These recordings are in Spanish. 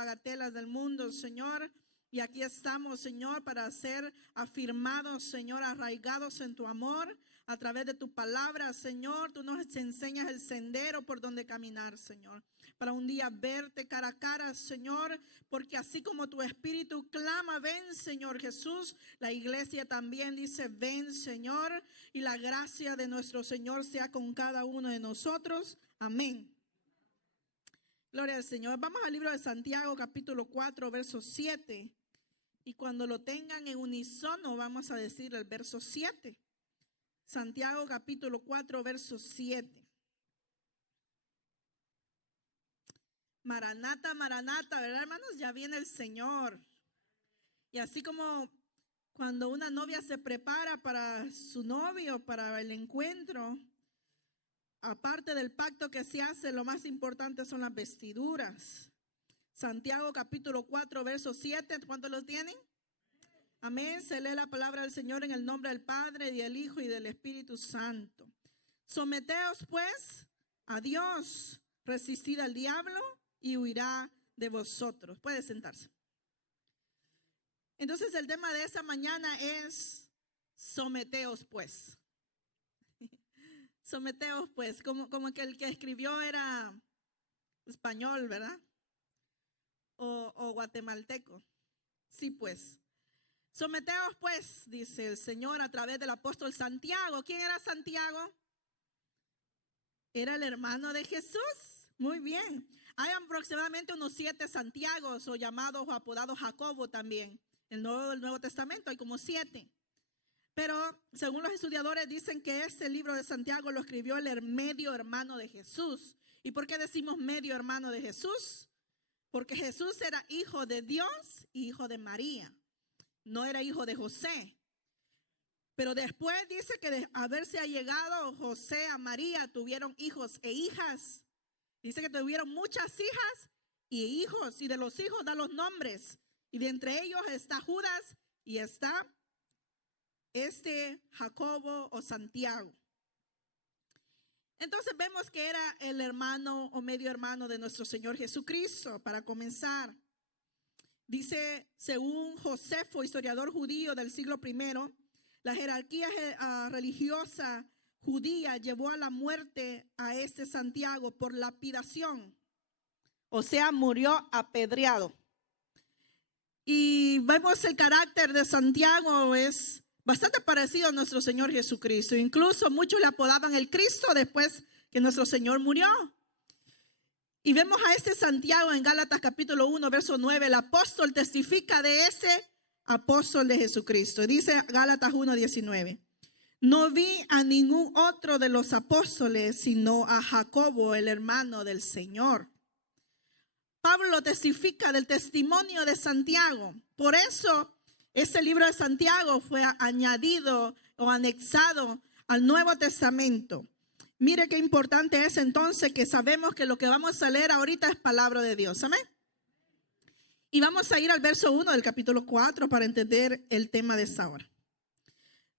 bagatelas del mundo, Señor. Y aquí estamos, Señor, para ser afirmados, Señor, arraigados en tu amor. A través de tu palabra, Señor, tú nos enseñas el sendero por donde caminar, Señor. Para un día verte cara a cara, Señor, porque así como tu espíritu clama, ven, Señor Jesús, la iglesia también dice, ven, Señor, y la gracia de nuestro Señor sea con cada uno de nosotros. Amén. Gloria al Señor. Vamos al libro de Santiago, capítulo 4, verso 7. Y cuando lo tengan en unisono, vamos a decir el verso 7. Santiago, capítulo 4, verso 7. Maranata, Maranata, ¿verdad, hermanos? Ya viene el Señor. Y así como cuando una novia se prepara para su novio, para el encuentro, aparte del pacto que se hace, lo más importante son las vestiduras. Santiago capítulo 4, verso 7, ¿cuántos los tienen? Amén. Se lee la palabra del Señor en el nombre del Padre, y del Hijo y del Espíritu Santo. Someteos pues a Dios, resistid al diablo y huirá de vosotros. Puede sentarse. Entonces el tema de esta mañana es someteos pues. Someteos pues, como que el que escribió era español, ¿verdad? O guatemalteco. Sí, pues. Someteos pues, dice el Señor a través del apóstol Santiago. ¿Quién era Santiago? Era el hermano de Jesús. Muy bien. Hay aproximadamente unos 7 Santiagos, o llamados o apodados Jacobo también. En el Nuevo Testamento hay como 7. Pero según los estudiadores dicen que este libro de Santiago lo escribió el medio hermano de Jesús. ¿Y por qué decimos medio hermano de Jesús? Porque Jesús era hijo de Dios y hijo de María. No era hijo de José. Pero después dice que de haberse allegado José a María, tuvieron hijos e hijas. Dice que tuvieron muchas hijas y hijos, y de los hijos da los nombres. Y de entre ellos está Judas y está Jacobo o Santiago. Entonces vemos que era el hermano o medio hermano de nuestro Señor Jesucristo. Para comenzar, dice, según Josefo, historiador judío del siglo I, la jerarquía religiosa judía llevó a la muerte a Santiago por lapidación. O sea, murió apedreado. Y vemos el carácter de Santiago es bastante parecido a nuestro Señor Jesucristo. Incluso muchos le apodaban el Cristo después que nuestro Señor murió. Y vemos a Santiago en Gálatas capítulo 1, verso 9. El apóstol testifica de ese apóstol de Jesucristo. Dice Gálatas 1, 19. No vi a ningún otro de los apóstoles, sino a Jacobo, el hermano del Señor. Pablo testifica del testimonio de Santiago. Por eso ese libro de Santiago fue añadido o anexado al Nuevo Testamento. Mire qué importante es entonces que sabemos que lo que vamos a leer ahorita es palabra de Dios. Amén. Y vamos a ir al verso 1 del capítulo 4 para entender el tema de esta hora.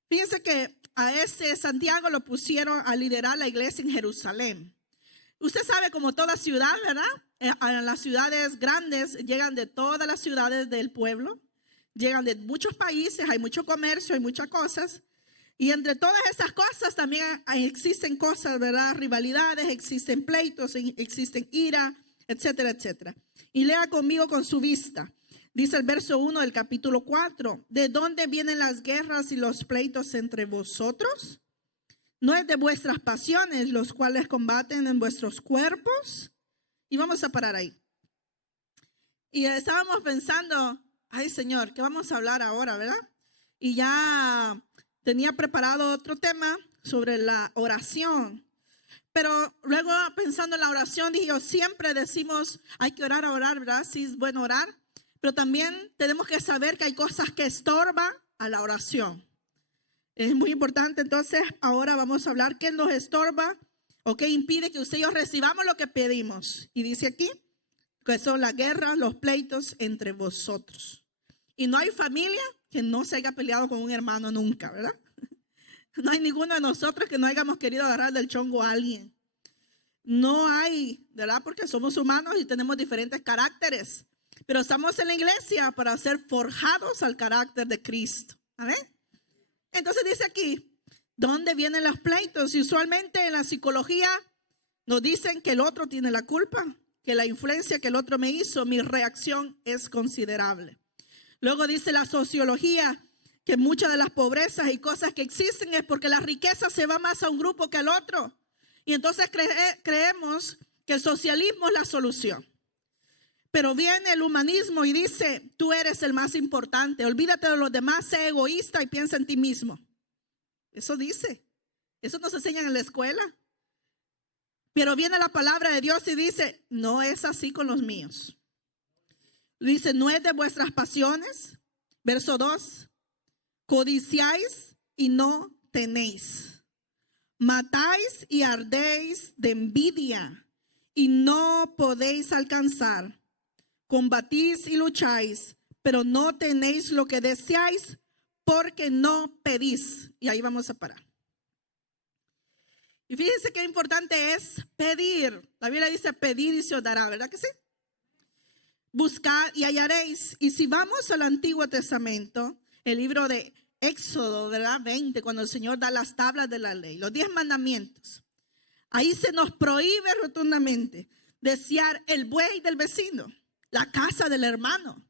Fíjense que a Santiago lo pusieron a liderar la iglesia en Jerusalén. Usted sabe, como toda ciudad, ¿verdad? A las ciudades grandes llegan de todas las ciudades del pueblo. Llegan de muchos países, hay mucho comercio, hay muchas cosas. Y entre todas esas cosas también existen cosas, ¿verdad? Rivalidades, existen pleitos, existen ira, etcétera, etcétera. Y lea conmigo con su vista. Dice el verso 1 del capítulo 4. ¿De dónde vienen las guerras y los pleitos entre vosotros? ¿No es de vuestras pasiones los cuales combaten en vuestros cuerpos? Y vamos a parar ahí. Y estábamos pensando, ay Señor, ¿qué vamos a hablar ahora, verdad? Y ya tenía preparado otro tema sobre la oración. Pero luego pensando en la oración, dije, siempre decimos, hay que orar, ¿verdad? Sí, es bueno orar. Pero también tenemos que saber que hay cosas que estorban a la oración. Es muy importante. Entonces, ahora vamos a hablar qué nos estorba o qué impide que usted y yo recibamos lo que pedimos. Y dice aquí que son las guerras, los pleitos entre vosotros. Y no hay familia que no se haya peleado con un hermano nunca, ¿verdad? No hay ninguno de nosotros que no hayamos querido agarrar del chongo a alguien. No hay, ¿verdad? Porque somos humanos y tenemos diferentes caracteres. Pero estamos en la iglesia para ser forjados al carácter de Cristo. ¿Amén? Entonces dice aquí, ¿dónde vienen los pleitos? Y usualmente en la psicología nos dicen que el otro tiene la culpa, que la influencia que el otro me hizo, mi reacción es considerable. Luego dice la sociología que muchas de las pobrezas y cosas que existen es porque la riqueza se va más a un grupo que al otro. Y entonces creemos que el socialismo es la solución. Pero viene el humanismo y dice, tú eres el más importante, olvídate de los demás, sé egoísta y piensa en ti mismo. Eso dice, eso nos enseñan en la escuela. Pero viene la palabra de Dios y dice, no es así con los míos. Dice, no es de vuestras pasiones. Verso 2, codiciáis y no tenéis. Matáis y ardéis de envidia y no podéis alcanzar. Combatís y lucháis, pero no tenéis lo que deseáis porque no pedís. Y ahí vamos a parar. Y fíjense qué importante es pedir. La Biblia dice pedir y se os dará, ¿verdad que sí? Buscad y hallaréis. Y si vamos al Antiguo Testamento, el libro de Éxodo, ¿verdad? 20, cuando el Señor da las tablas de la ley, los 10 mandamientos. Ahí se nos prohíbe rotundamente desear el buey del vecino, la casa del hermano,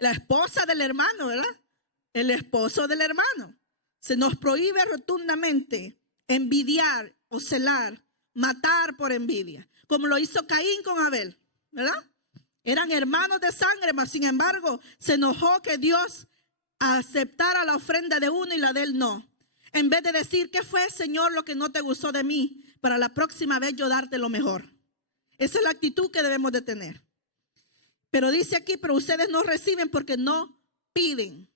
la esposa del hermano, ¿verdad? El esposo del hermano. Se nos prohíbe rotundamente envidiar o celar, matar por envidia, como lo hizo Caín con Abel, ¿verdad? Eran hermanos de sangre, mas sin embargo se enojó que Dios aceptara la ofrenda de uno y la de él no. En vez de decir, ¿qué fue, Señor, lo que no te gustó de mí? Para la próxima vez yo darte lo mejor. Esa es la actitud que debemos de tener. Pero dice aquí, pero ustedes no reciben porque no piden.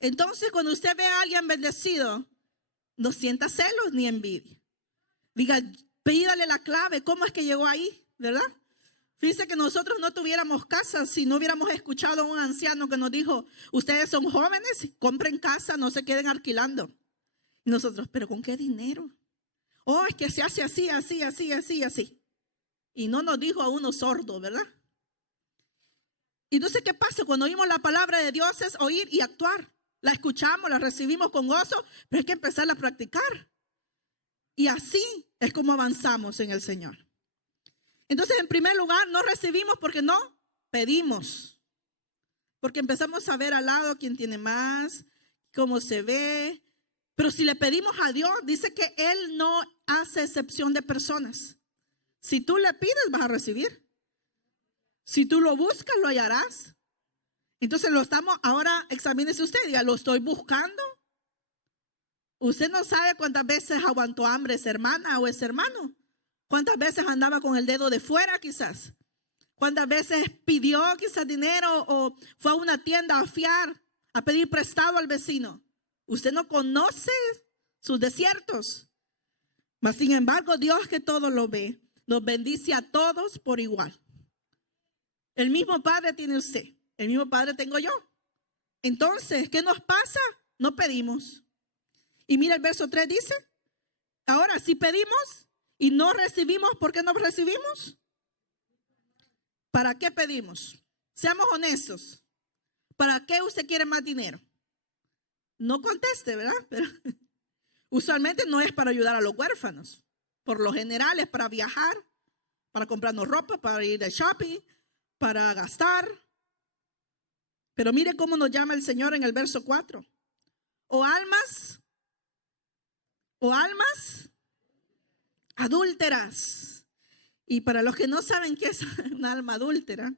Entonces, cuando usted ve a alguien bendecido, no sienta celos ni envidia. Diga, pídale la clave, ¿cómo es que llegó ahí? ¿Verdad? Fíjense que nosotros no tuviéramos casa si no hubiéramos escuchado a un anciano que nos dijo, ustedes son jóvenes, compren casa, no se queden alquilando. Y nosotros, ¿pero con qué dinero? Oh, es que se hace así, así, así, así, así. Y no nos dijo a uno sordo, ¿verdad? Y entonces, ¿qué pasa? Cuando oímos la palabra de Dios es oír y actuar. La escuchamos, la recibimos con gozo, pero hay que empezar a practicar. Y así es como avanzamos en el Señor. Entonces, en primer lugar, no recibimos porque no pedimos. Porque empezamos a ver al lado quién tiene más, cómo se ve. Pero si le pedimos a Dios, dice que Él no hace excepción de personas. Si tú le pides, vas a recibir. Si tú lo buscas, lo hallarás. Entonces lo estamos, ahora examínese usted, diga, ¿lo estoy buscando? Usted no sabe cuántas veces aguantó hambre esa hermana o ese hermano. ¿Cuántas veces andaba con el dedo de fuera quizás? ¿Cuántas veces pidió quizás dinero o fue a una tienda a fiar, a pedir prestado al vecino? Usted no conoce sus desiertos. Mas sin embargo, Dios que todo lo ve, nos bendice a todos por igual. El mismo Padre tiene usted, el mismo Padre tengo yo. Entonces, ¿qué nos pasa? No pedimos. Y mira el verso 3 dice, ahora si pedimos y no recibimos, ¿por qué no recibimos? ¿Para qué pedimos? Seamos honestos. ¿Para qué usted quiere más dinero? No conteste, ¿verdad? Pero usualmente no es para ayudar a los huérfanos. Por lo general es para viajar, para comprarnos ropa, para ir de shopping, para gastar. Pero mire cómo nos llama el Señor en el verso 4. O almas adúlteras. Y para los que no saben qué es una alma adúltera,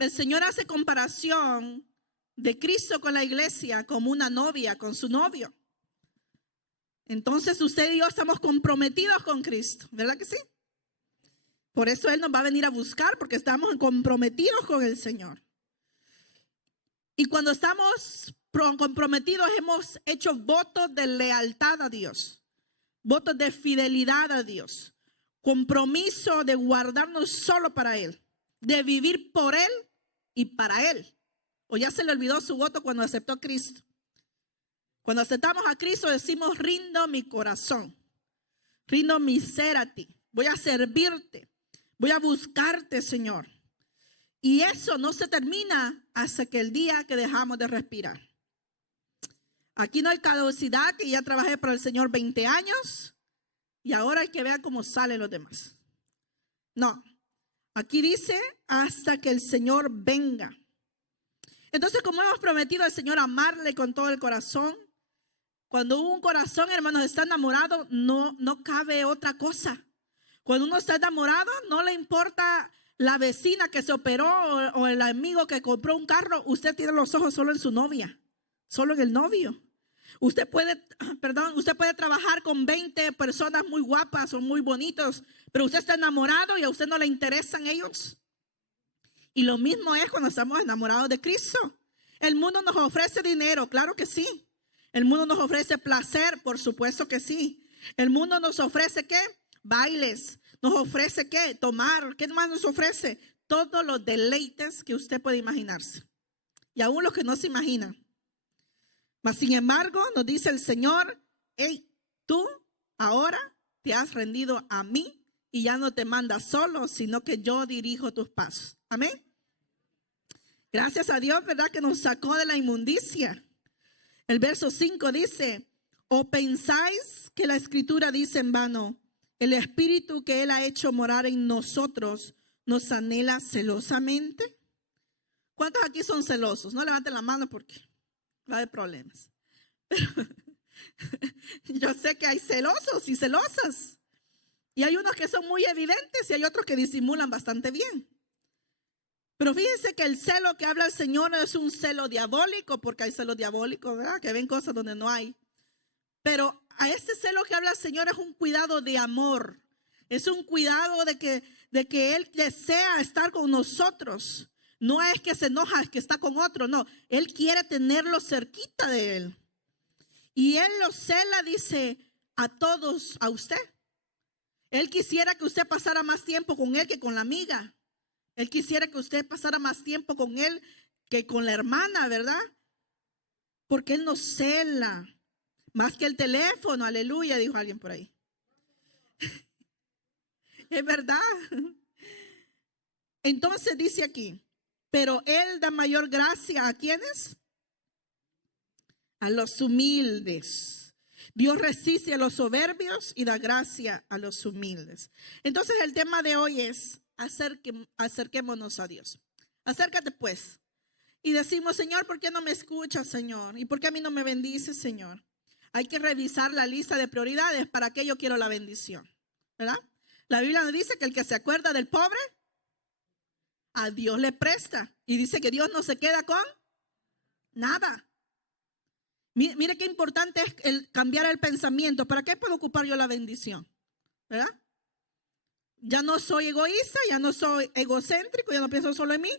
el Señor hace comparación de Cristo con la iglesia como una novia con su novio. Entonces usted y yo estamos comprometidos con Cristo, ¿verdad que sí? Por eso Él nos va a venir a buscar porque estamos comprometidos con el Señor. Y cuando estamos comprometidos hemos hecho votos de lealtad a Dios, votos de fidelidad a Dios, compromiso de guardarnos solo para Él, de vivir por Él y para Él. O ya se le olvidó su voto cuando aceptó a Cristo. Cuando aceptamos a Cristo decimos, rindo mi corazón, rindo mi ser a ti, voy a servirte, voy a buscarte, Señor. Y eso no se termina hasta que el día que dejamos de respirar. Aquí no hay caducidad, que ya trabajé para el Señor 20 años y ahora hay que ver cómo salen los demás. No, aquí dice hasta que el Señor venga. Entonces, como hemos prometido al Señor amarle con todo el corazón, cuando un corazón, hermanos, está enamorado, no cabe otra cosa. Cuando uno está enamorado, no le importa la vecina que se operó o el amigo que compró un carro. Usted tiene los ojos solo en su novia, solo en el novio. Usted puede trabajar con 20 personas muy guapas o muy bonitos, pero usted está enamorado y a usted no le interesan ellos. Y lo mismo es cuando estamos enamorados de Cristo. El mundo nos ofrece dinero, claro que sí. El mundo nos ofrece placer, por supuesto que sí. El mundo nos ofrece ¿qué? Bailes. Nos ofrece ¿qué? Tomar. ¿Qué más nos ofrece? Todos los deleites que usted puede imaginarse. Y aún los que no se imaginan. Mas sin embargo, nos dice el Señor, hey, tú ahora te has rendido a mí y ya no te mandas solo, sino que yo dirijo tus pasos. Amén. Gracias a Dios, ¿verdad? Que nos sacó de la inmundicia. El verso 5 dice, ¿o pensáis que la Escritura dice en vano, el Espíritu que Él ha hecho morar en nosotros nos anhela celosamente? ¿Cuántos aquí son celosos? No levanten la mano porque va a haber problemas. Pero yo sé que hay celosos y celosas. Y hay unos que son muy evidentes y hay otros que disimulan bastante bien. Pero fíjense que el celo que habla el Señor no es un celo diabólico, porque hay celos diabólicos, ¿verdad? Que ven cosas donde no hay. Pero a este celo que habla el Señor es un cuidado de amor. Es un cuidado de que Él desea estar con nosotros. No es que se enoja, es que está con otro, no. Él quiere tenerlo cerquita de Él. Y Él lo cela, dice, a todos, a usted. Él quisiera que usted pasara más tiempo con Él que con la amiga. Él quisiera que usted pasara más tiempo con Él que con la hermana, ¿verdad? Porque Él nos cela. Más que el teléfono, aleluya, dijo alguien por ahí. Es verdad. Entonces dice aquí, pero Él da mayor gracia ¿a quiénes? A los humildes. Dios resiste a los soberbios y da gracia a los humildes. Entonces el tema de hoy es acerquémonos a Dios. Acércate pues. Y decimos, Señor, ¿por qué no me escuchas, Señor? ¿Y por qué a mí no me bendices, Señor? Hay que revisar la lista de prioridades. ¿Para qué yo quiero la bendición? ¿Verdad? La Biblia nos dice que el que se acuerda del pobre, a Dios le presta. Y dice que Dios no se queda con nada. Mire qué importante es cambiar el pensamiento. ¿Para qué puedo ocupar yo la bendición? ¿Verdad? Ya no soy egoísta, ya no soy egocéntrico, ya no pienso solo en mí.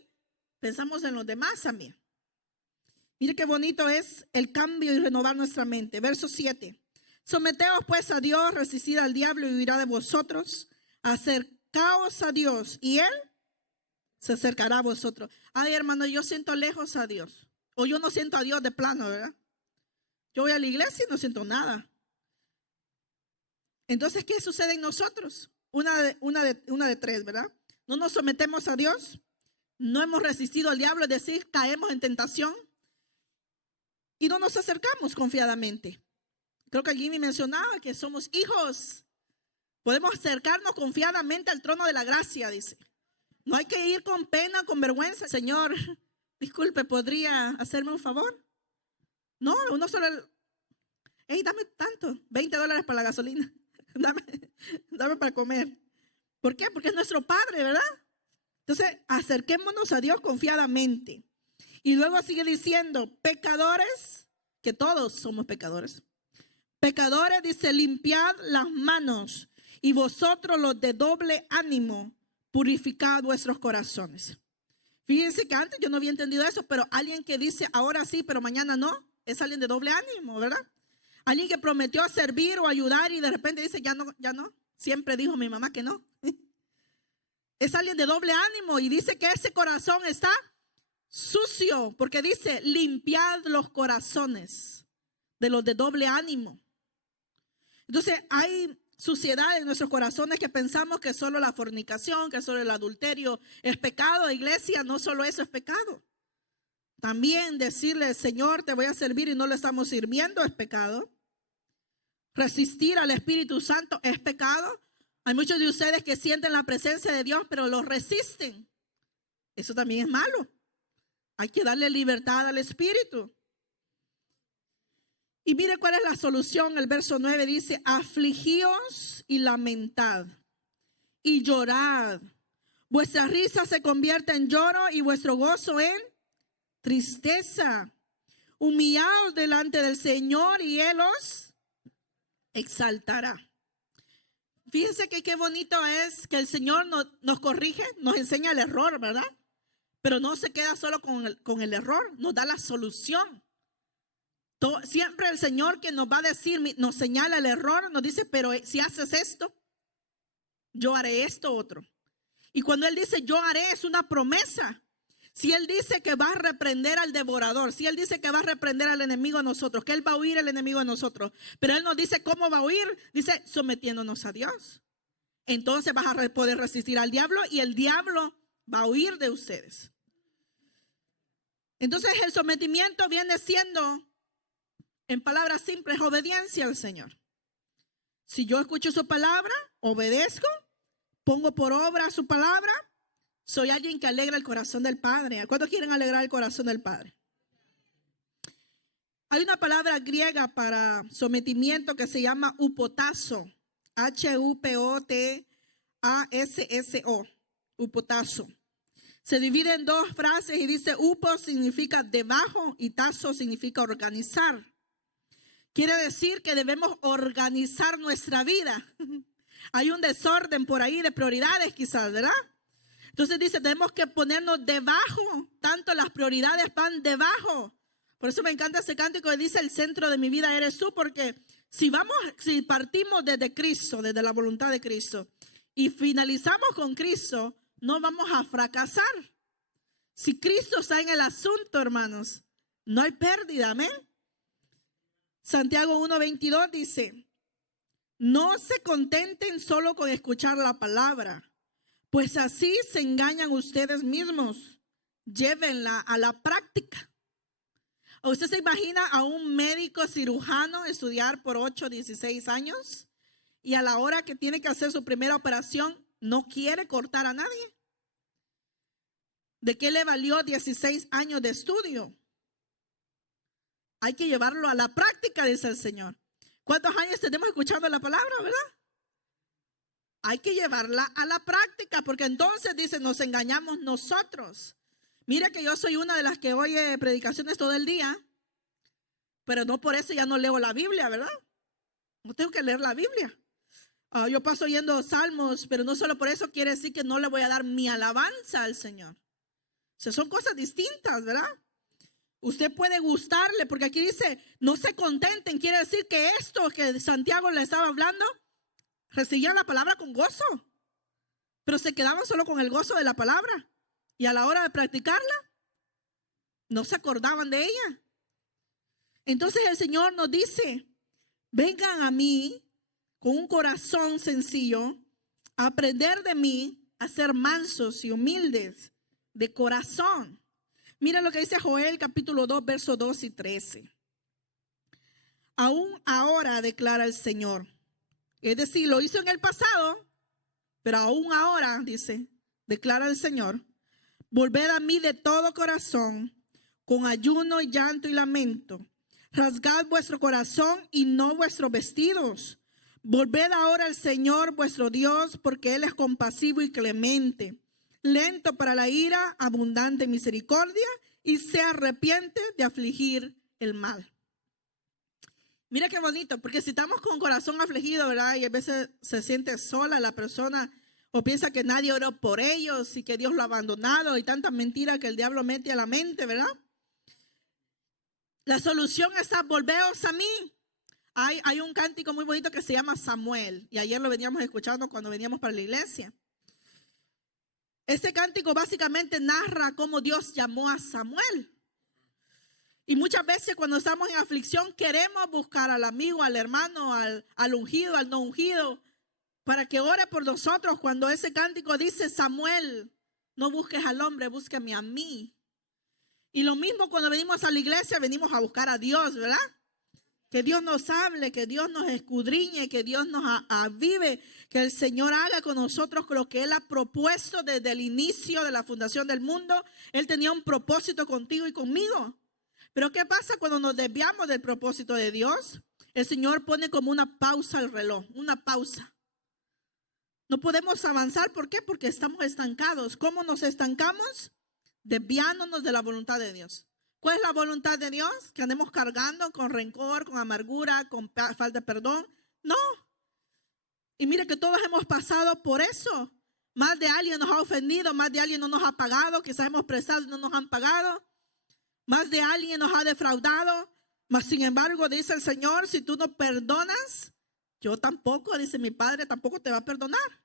Pensamos en los demás también. Mire qué bonito es el cambio y renovar nuestra mente. Verso 7. Someteos pues a Dios, resistid al diablo y huirá de vosotros. Acercaos a Dios y Él se acercará a vosotros. Ay, hermano, yo siento lejos a Dios. O yo no siento a Dios de plano, ¿verdad? Yo voy a la iglesia y no siento nada. Entonces, ¿qué sucede en nosotros? Una de tres, ¿verdad? No nos sometemos a Dios. No hemos resistido al diablo, es decir, caemos en tentación. Y no nos acercamos confiadamente. Creo que Jimmy mencionaba que somos hijos. Podemos acercarnos confiadamente al trono de la gracia, dice. No hay que ir con pena, con vergüenza. Señor, disculpe, ¿podría hacerme un favor? No, uno solo, hey, dame tanto, $20 para la gasolina. Dame para comer. ¿Por qué? Porque es nuestro Padre, ¿verdad? Entonces, acerquémonos a Dios confiadamente. Y luego sigue diciendo, pecadores, que todos somos pecadores. Pecadores, dice, limpiad las manos y vosotros los de doble ánimo, purificad vuestros corazones. Fíjense que antes yo no había entendido eso, pero alguien que dice ahora sí, pero mañana no, es alguien de doble ánimo, ¿verdad? Alguien que prometió servir o ayudar y de repente dice ya no. Siempre dijo mi mamá que no. Es alguien de doble ánimo y dice que ese corazón está sucio, porque dice limpiad los corazones de los de doble ánimo. Entonces hay suciedad en nuestros corazones que pensamos que solo la fornicación, que solo el adulterio es pecado. Iglesia, no solo eso es pecado. También decirle, Señor, te voy a servir y no le estamos sirviendo es pecado. Resistir al Espíritu Santo es pecado. Hay muchos de ustedes que sienten la presencia de Dios, pero lo resisten. Eso también es malo. Hay que darle libertad al Espíritu. Y mire cuál es la solución. El verso 9 dice, afligíos y lamentad y llorad. Vuestra risa se convierte en lloro y vuestro gozo en tristeza. Humillaos delante del Señor y Él os exaltará. Fíjense que qué bonito es que el Señor nos corrige, nos enseña el error, ¿verdad? Pero no se queda solo con el error, nos da la solución. Siempre el Señor que nos va a decir, nos señala el error, nos dice, pero si haces esto, yo haré esto otro. Y cuando Él dice, yo haré, es una promesa. Si Él dice que va a reprender al devorador, si Él dice que va a reprender al enemigo a nosotros, que Él va a huir al enemigo a nosotros, pero Él nos dice cómo va a huir, dice sometiéndonos a Dios. Entonces vas a poder resistir al diablo y el diablo va a huir de ustedes. Entonces el sometimiento viene siendo, en palabras simples, obediencia al Señor. Si yo escucho su palabra, obedezco, pongo por obra su palabra, soy alguien que alegra el corazón del Padre. ¿Cuántos quieren alegrar el corazón del Padre? Hay una palabra griega para sometimiento que se llama upotasso. H-U-P-O-T-A-S-S-O. Upotasso. Se divide en dos frases y dice upo significa debajo y tasso significa organizar. Quiere decir que debemos organizar nuestra vida. Hay un desorden por ahí de prioridades quizás, ¿verdad? Entonces dice, tenemos que ponernos debajo. Tanto las prioridades van debajo. Por eso me encanta ese cántico que dice, el centro de mi vida eres tú. Porque si partimos desde Cristo, desde la voluntad de Cristo, y finalizamos con Cristo, no vamos a fracasar. Si Cristo está en el asunto, hermanos, no hay pérdida, amén. Santiago 1:22 dice, no se contenten solo con escuchar la palabra, pues así se engañan ustedes mismos. Llévenla a la práctica. ¿Usted se imagina a un médico cirujano estudiar por 8, 16 años y a la hora que tiene que hacer su primera operación no quiere cortar a nadie? ¿De qué le valió 16 años de estudio? Hay que llevarlo a la práctica, dice el Señor. ¿Cuántos años tenemos escuchando la palabra, verdad? Hay que llevarla a la práctica, porque entonces dice, nos engañamos nosotros. Mira que yo soy una de las que oye predicaciones todo el día, pero no por eso ya no leo la Biblia, ¿verdad? No tengo que leer la Biblia. Yo paso oyendo salmos, pero no solo por eso quiere decir que no le voy a dar mi alabanza al Señor. O sea, son cosas distintas, ¿verdad? Usted puede gustarle, porque aquí dice, no se contenten. Quiere decir que esto que Santiago le estaba hablando, recibían la palabra con gozo, pero se quedaban solo con el gozo de la palabra. Y a la hora de practicarla, no se acordaban de ella. Entonces el Señor nos dice, vengan a mí con un corazón sencillo, a aprender de mí, a ser mansos y humildes de corazón. Mira lo que dice Joel capítulo 2, versos 2 y 13. Aún ahora declara el Señor. Es decir, lo hizo en el pasado, pero aún ahora, dice, declara el Señor. Volved a mí de todo corazón, con ayuno, llanto y lamento. Rasgad vuestro corazón y no vuestros vestidos. Volved ahora al Señor vuestro Dios, porque Él es compasivo y clemente, lento para la ira, abundante en misericordia, y se arrepiente de afligir el mal. Mira qué bonito, porque si estamos con corazón afligido, ¿verdad? Y a veces se siente sola la persona, o piensa que nadie oró por ellos y que Dios lo ha abandonado, y tantas mentiras que el diablo mete a la mente, ¿verdad? La solución está, volveos a mí. Hay un cántico muy bonito que se llama Samuel, y ayer lo veníamos escuchando cuando veníamos para la iglesia. Este cántico básicamente narra cómo Dios llamó a Samuel. Y muchas veces cuando estamos en aflicción queremos buscar al amigo, al hermano, al ungido, al no ungido. para que ore por nosotros cuando ese cántico dice: Samuel, no busques al hombre, búsqueme a mí. Y lo mismo cuando venimos a la iglesia, venimos a buscar a Dios, ¿verdad? Que Dios nos hable, que Dios nos escudriñe, que Dios nos avive, que el Señor haga con nosotros lo que Él ha propuesto desde el inicio de la fundación del mundo. Él tenía un propósito contigo y conmigo. Pero ¿qué pasa cuando nos desviamos del propósito de Dios? El Señor pone como una pausa al reloj, una pausa. No podemos avanzar, ¿por qué? Porque estamos estancados. ¿Cómo nos estancamos? Desviándonos de la voluntad de Dios. ¿Cuál es la voluntad de Dios? Que andemos cargando con rencor, con amargura, con falta de perdón. No. Y mire que todos hemos pasado por eso. Más de alguien nos ha ofendido, más de alguien no nos ha pagado, quizás hemos prestado y no nos han pagado. Más de alguien nos ha defraudado. Mas sin embargo, dice el Señor, si tú no perdonas, yo tampoco, dice mi Padre, tampoco te va a perdonar.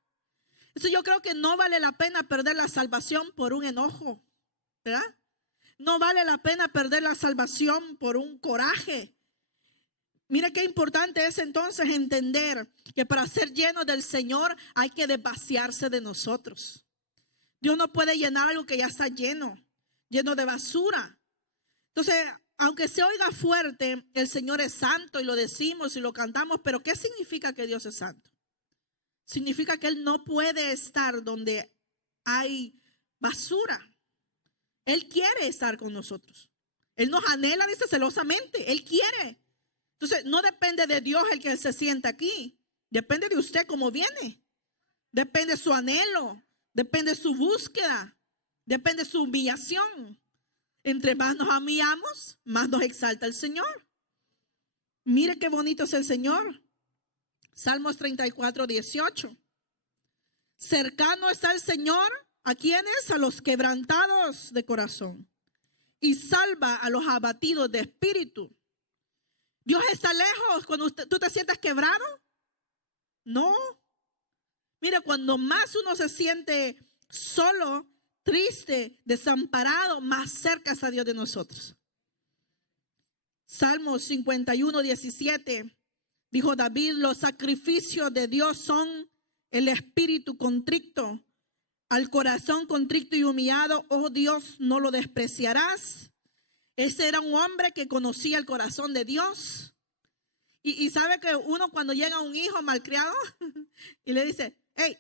Entonces yo creo que no vale la pena perder la salvación por un enojo, ¿verdad? No vale la pena perder la salvación por un coraje. Mire qué importante es entonces entender que para ser lleno del Señor hay que desvaciarse de nosotros. Dios no puede llenar algo que ya está lleno de basura. Entonces, aunque se oiga fuerte, el Señor es santo y lo decimos y lo cantamos, pero ¿qué significa que Dios es santo? Significa que Él no puede estar donde hay basura. Él quiere estar con nosotros. Él nos anhela, dice, celosamente. Él quiere. Entonces, no depende de Dios el que se sienta aquí. Depende de usted cómo viene. Depende de su anhelo. Depende de su búsqueda. Depende de su humillación. Entre más nos amamos, más nos exalta el Señor. Mire qué bonito es el Señor. Salmos 34, 18. Cercano está el Señor. ¿A quiénes? A los quebrantados de corazón. Y salva a los abatidos de espíritu. Dios está lejos cuando tú te sientes quebrado. No. Mira, cuando más uno se siente solo, triste, desamparado, más cerca está Dios de nosotros. Salmos 51, 17. Dijo David: los sacrificios de Dios son el espíritu contrito. Al corazón contrito y humillado, oh Dios, no lo despreciarás. Ese era un hombre que conocía el corazón de Dios. Y sabe que uno cuando llega un hijo malcriado y le dice: hey,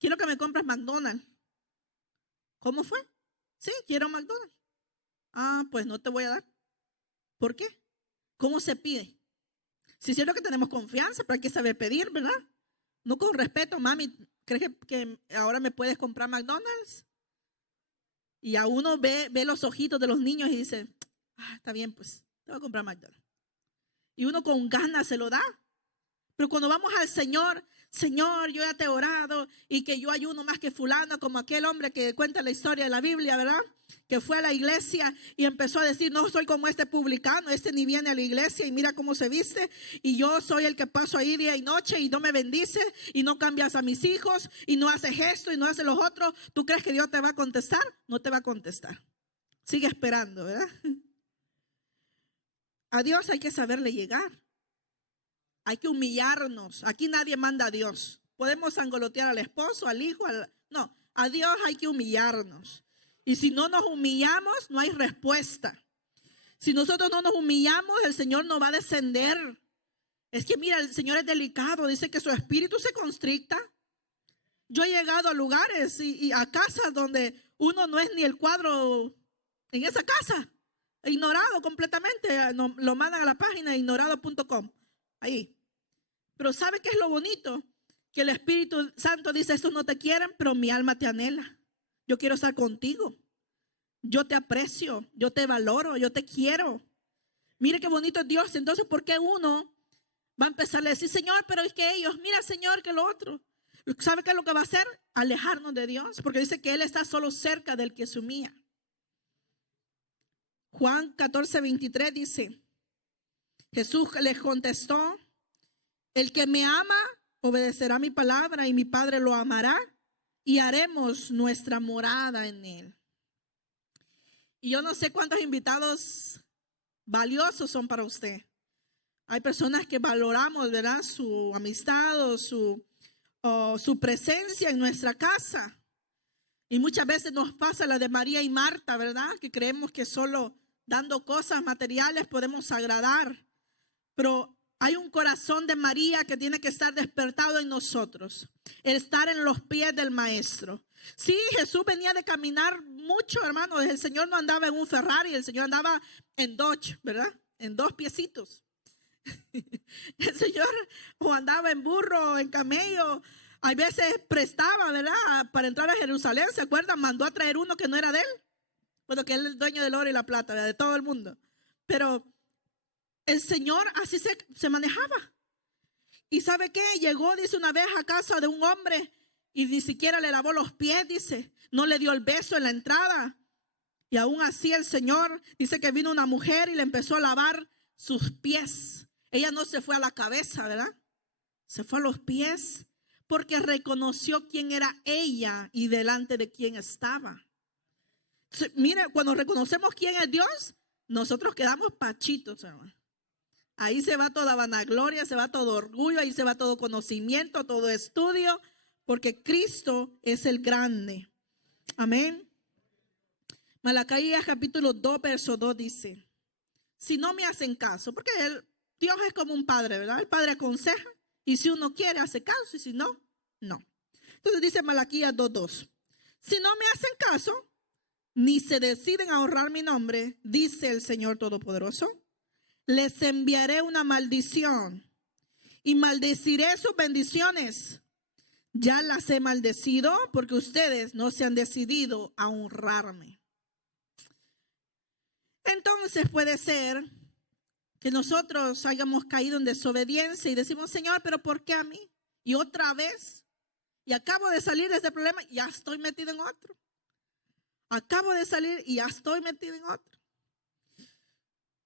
quiero que me compres McDonald's. ¿Cómo fue? Sí, quiero McDonald's. Ah, pues no te voy a dar. ¿Por qué? ¿Cómo se pide? Sí, es cierto que tenemos confianza, pero hay que saber pedir, ¿verdad? No con respeto: mami, ¿crees que ahora me puedes comprar McDonald's? Y a uno ve los ojitos de los niños y dice: está bien, pues te voy a comprar McDonald's. Y uno con ganas se lo da. Pero cuando vamos al Señor: Señor, yo ya te he orado y que yo ayuno más que fulano, como aquel hombre que cuenta la historia de la Biblia, ¿verdad? Que fue a la iglesia y empezó a decir: no soy como este publicano, este ni viene a la iglesia y mira cómo se viste, y yo soy el que paso ahí día y noche y no me bendice y no cambias a mis hijos y no haces esto y no haces los otros. ¿Tú crees que Dios te va a contestar? No te va a contestar. Sigue esperando, ¿verdad? A Dios hay que saberle llegar. Hay que humillarnos. Aquí nadie manda a Dios. Podemos sangolotear al esposo, al hijo, no, a Dios hay que humillarnos. Y si no nos humillamos, no hay respuesta. Si nosotros no nos humillamos, el Señor no va a descender. Es que mira, el Señor es delicado. Dice que su espíritu se constricta. Yo he llegado a lugares y a casas donde uno no es ni el cuadro en esa casa. Ignorado completamente. Lo mandan a la página ignorado.com. Ahí. Pero ¿sabe qué es lo bonito? Que el Espíritu Santo dice: estos no te quieren, pero mi alma te anhela. Yo quiero estar contigo. Yo te aprecio, yo te valoro, yo te quiero. Mire qué bonito es Dios. Entonces, ¿por qué uno va a empezar a decir: Señor, pero es que ellos, mira, Señor, que lo otro? ¿Sabe qué es lo que va a hacer? Alejarnos de Dios, porque dice que Él está solo cerca del que se humilla. Juan 14, 23 dice: Jesús les contestó: el que me ama obedecerá mi palabra, y mi Padre lo amará y haremos nuestra morada en él. Y yo no sé cuántos invitados valiosos son para usted, Hay personas que valoramos, ¿verdad?, su amistad o su presencia en nuestra casa. Y muchas veces nos pasa la de María y Marta, ¿verdad? Que creemos que solo dando cosas materiales podemos agradar. Pero hay un corazón de María que tiene que estar despertado en nosotros. El estar en los pies del Maestro. Sí, Jesús venía de caminar mucho, hermano. El Señor no andaba en un Ferrari, el Señor andaba en Dodge, ¿verdad? En 2 piecitos. El Señor o andaba en burro, en camello. A veces prestaba, ¿verdad?, para entrar a Jerusalén. ¿Se acuerdan? Mandó a traer uno que no era de él. Bueno, que él es el dueño del oro y la plata, ¿verdad?, de todo el mundo. Pero el Señor así se manejaba. ¿Y sabe qué? Llegó, dice, una vez a casa de un hombre y ni siquiera le lavó los pies, dice. No le dio el beso en la entrada. Y aún así el Señor, dice que vino una mujer y le empezó a lavar sus pies. Ella no se fue a la cabeza, ¿verdad? Se fue a los pies porque reconoció quién era ella y delante de quién estaba. Mire, cuando reconocemos quién es Dios, nosotros quedamos pachitos, hermano. Ahí se va toda vanagloria, se va todo orgullo, ahí se va todo conocimiento, todo estudio, porque Cristo es el grande. Amén. Malacaías capítulo 2, verso 2 dice: si no me hacen caso, porque Dios es como un padre, ¿verdad? El padre aconseja y si uno quiere hace caso y si no, no. Entonces dice Malaquías 2:2: si no me hacen caso, ni se deciden a honrar mi nombre, dice el Señor Todopoderoso, les enviaré una maldición y maldeciré sus bendiciones. Ya las he maldecido porque ustedes no se han decidido a honrarme. Entonces puede ser que nosotros hayamos caído en desobediencia y decimos: Señor, ¿pero por qué a mí? Y otra vez, y acabo de salir de este problema y ya estoy metido en otro. Acabo de salir y ya estoy metido en otro.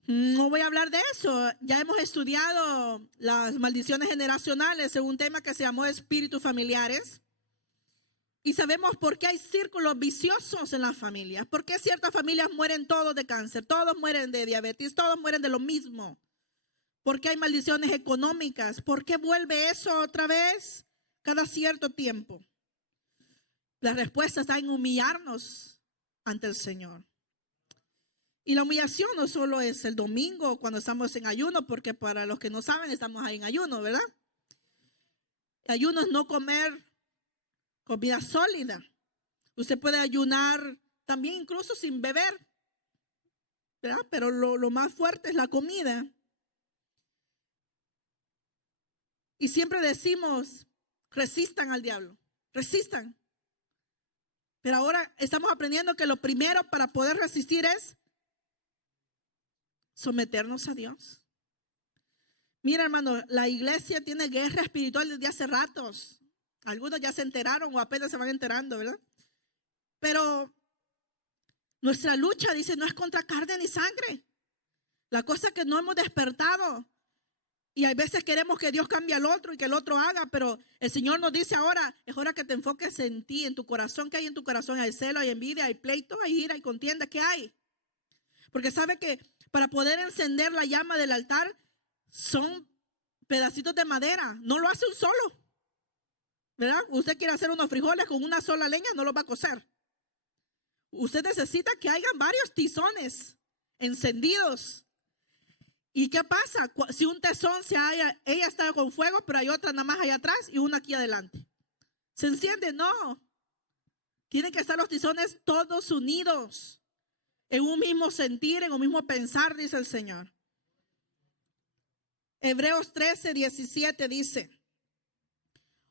No voy a hablar de eso. Ya hemos estudiado las maldiciones generacionales en un tema que se llamó espíritus familiares. Y sabemos por qué hay círculos viciosos en las familias. Por qué ciertas familias mueren todos de cáncer, todos mueren de diabetes, todos mueren de lo mismo. ¿Por qué hay maldiciones económicas? ¿Por qué vuelve eso otra vez cada cierto tiempo? La respuesta está en humillarnos ante el Señor. Y la humillación no solo es el domingo cuando estamos en ayuno, porque para los que no saben estamos ahí en ayuno, ¿verdad? Ayuno es no comer comida sólida. Usted puede ayunar también incluso sin beber, ¿verdad? Pero lo más fuerte es la comida. Y siempre decimos: resistan al diablo, resistan. Pero ahora estamos aprendiendo que lo primero para poder resistir es someternos a Dios. Mira, hermano, la iglesia tiene guerra espiritual desde hace ratos. Algunos ya se enteraron o apenas se van enterando, ¿verdad? Pero nuestra lucha, dice, no es contra carne ni sangre. La cosa es que no hemos despertado. Y hay veces queremos que Dios cambie al otro y que el otro haga, pero el Señor nos dice ahora, es hora que te enfoques en ti, en tu corazón. ¿Qué hay en tu corazón? Hay celo, hay envidia, hay pleito, hay ira, hay contienda. ¿Qué hay? Porque sabe que para poder encender la llama del altar son pedacitos de madera. No lo hace un solo, ¿verdad? Usted quiere hacer unos frijoles con una sola leña, no los va a cocer. Usted necesita que hayan varios tizones encendidos. ¿Y qué pasa? Si un tizón ella está con fuego, pero hay otra nada más allá atrás y una aquí adelante. ¿Se enciende? No. Tienen que estar los tizones todos unidos en un mismo sentir, en un mismo pensar, dice el Señor. Hebreos 13:17 dice: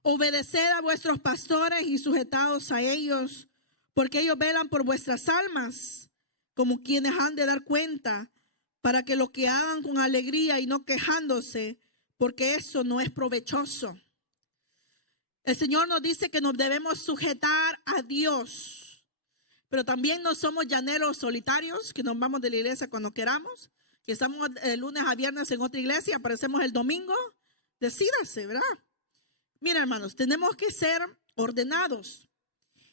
obedeced a vuestros pastores y sujetaos a ellos, porque ellos velan por vuestras almas, como quienes han de dar cuenta, para que lo que hagan con alegría y no quejándose, porque eso no es provechoso. El Señor nos dice que nos debemos sujetar a Dios. Pero también no somos llaneros solitarios, que nos vamos de la iglesia cuando queramos, que estamos de lunes a viernes en otra iglesia, aparecemos el domingo. Decídase, ¿verdad? Mira, hermanos, tenemos que ser ordenados.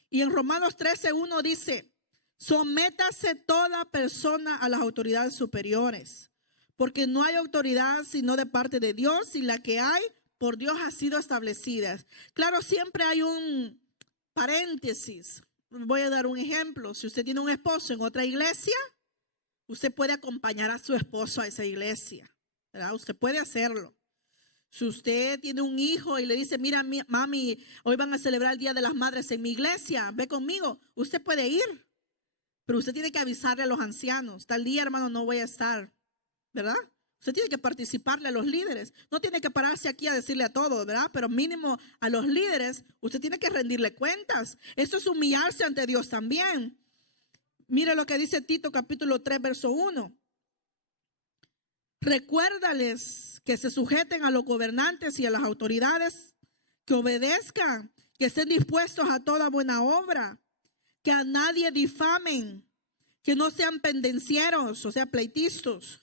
Y en Romanos 13:1 dice: sométase toda persona a las autoridades superiores, porque no hay autoridad sino de parte de Dios, y la que hay por Dios ha sido establecida. Claro, siempre hay un paréntesis. Voy a dar un ejemplo. Si usted tiene un esposo en otra iglesia, usted puede acompañar a su esposo a esa iglesia, ¿verdad? Usted puede hacerlo. Si usted tiene un hijo y le dice, mira, mami, hoy van a celebrar el Día de las Madres en mi iglesia, ve conmigo, usted puede ir. Pero usted tiene que avisarle a los ancianos, tal día, hermano, no voy a estar, ¿verdad? Usted tiene que participarle a los líderes. No tiene que pararse aquí a decirle a todos, ¿verdad? Pero mínimo a los líderes, usted tiene que rendirle cuentas. Eso es humillarse ante Dios también. Mire lo que dice Tito capítulo 3, verso 1. Recuérdales que se sujeten a los gobernantes y a las autoridades, que obedezcan, que estén dispuestos a toda buena obra, que a nadie difamen, que no sean pendencieros, o sea, pleitistas,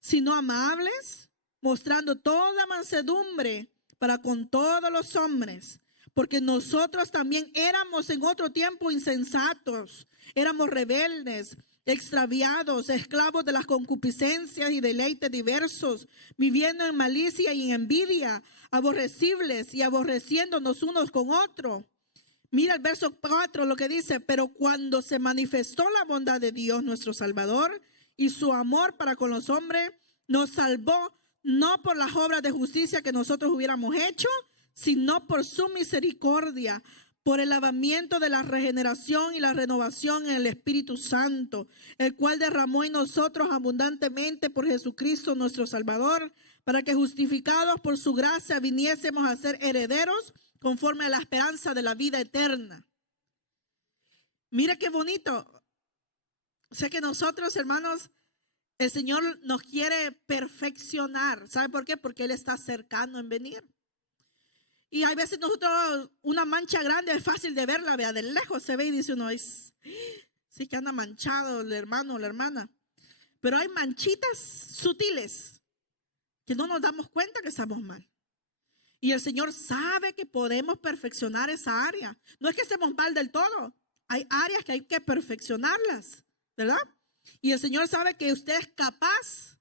sino amables, mostrando toda mansedumbre para con todos los hombres, porque nosotros también éramos en otro tiempo insensatos, éramos rebeldes, extraviados, esclavos de las concupiscencias y deleites diversos, viviendo en malicia y en envidia, aborrecibles y aborreciéndonos unos con otros. Mira el verso 4 lo que dice, pero cuando se manifestó la bondad de Dios nuestro Salvador y su amor para con los hombres, nos salvó no por las obras de justicia que nosotros hubiéramos hecho, sino por su misericordia, por el lavamiento de la regeneración y la renovación en el Espíritu Santo, el cual derramó en nosotros abundantemente por Jesucristo nuestro Salvador, para que justificados por su gracia viniésemos a ser herederos conforme a la esperanza de la vida eterna. Mira qué bonito. O sea que nosotros, hermanos, el Señor nos quiere perfeccionar. ¿Sabe por qué? Porque Él está cercano en venir. Y hay veces nosotros, una mancha grande es fácil de verla, vea, de lejos se ve y dice uno, sí que anda manchado el hermano o la hermana. Pero hay manchitas sutiles que no nos damos cuenta que estamos mal. Y el Señor sabe que podemos perfeccionar esa área. No es que estemos mal del todo. Hay áreas que hay que perfeccionarlas, ¿verdad? Y el Señor sabe que usted es capaz